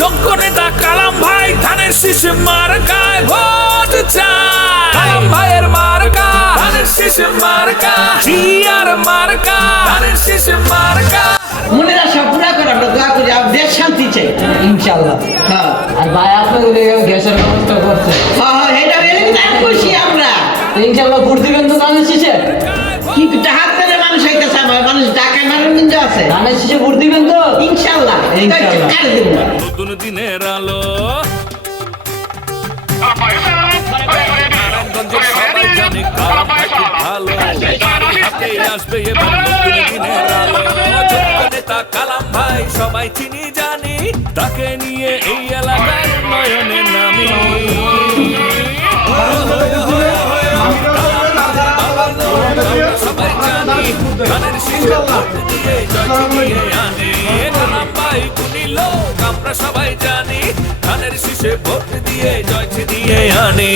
যোগ্য নেতা কালাম ভাই, ধানের শীষে মার্কায় ভোট চাই। কালাম ভাইয়ের মার্কা ধানের শীষে মার্কা, জিয়ার মার্কা ধানের শীষে মার্কা। মনের আশা পুরা করে আমরা দোয়া করি, দেশ শান্তি চাই ইনশাআল্লাহ। হ্যাঁ আর ভাই আপনাদের গ্যাসের ব্যবস্থা করছে, হ্যাঁ এটা বেরিয়ে তাই খুশি আমরা। ইনশাআল্লাহ ভোট দিবেন তো ধানের শীষে? কিন্তু হাত ধরে মানুষ হইতেছে, আমার মানুষ ঢাকায় মানুষ কিন্তু আছে। ধানের শীষে ভোট দিবেন তো? ইনশাল্লাহ ইনশাআল্লাহ। কার দেব না। নতুন দিনের আলো নারায়ণগঞ্জের সবাই জানে কালাম ভাই খুব ভালো। তার হাতে আসবে এবার নতুন দিনের আলো। যোগ্য নেতা কালাম ভাই সবাই চিনি জানি, তাকে নিয়ে এই এলাকার উন্নয়নে নামি। সবাই জানি ধানের শীষে ভোট দিয়ে জয় ছিনিয়ে আনে। কালাম ভাই গুণী লোক আমরা সবাই জানি, ধানের শীষে ভোট দিয়ে জয় ছিনিয়ে আনে।